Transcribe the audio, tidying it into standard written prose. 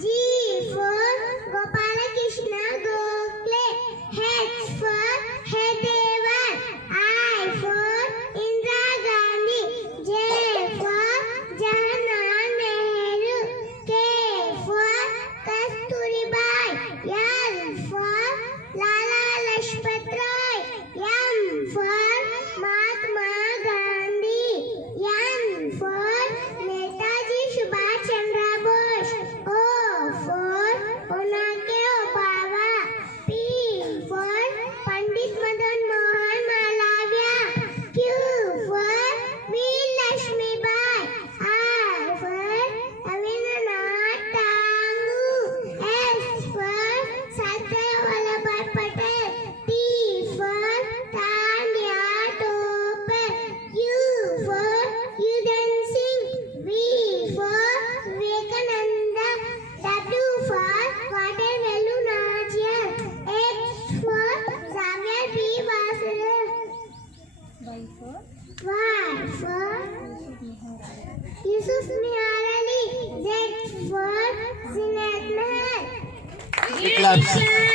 G for Gopalakrishna Gokhale. H for Hedevan. I for Indira Gandhi. J for Jawaharlal Nehru. K for Kasturibai. L for Lala Lajpat Rai. M for Mahatma Gandhi. N for Netaji Subhash Chandra Bose. O for Onake Obawa. P for Pandit Madan Mohan Malavya. Q for Veer Lakshmi Bai. R for Rabindranath Tagore. S for Sardar Vallabhbhai Patel. T for Tanya Topar. U for Udan Singh. V for Vivekananda. W for Watervellu Nachiar. X for Xavier P. Vasudev. Y for Yusuf Nihar Ali. Z for Zinat Mahal. Claps.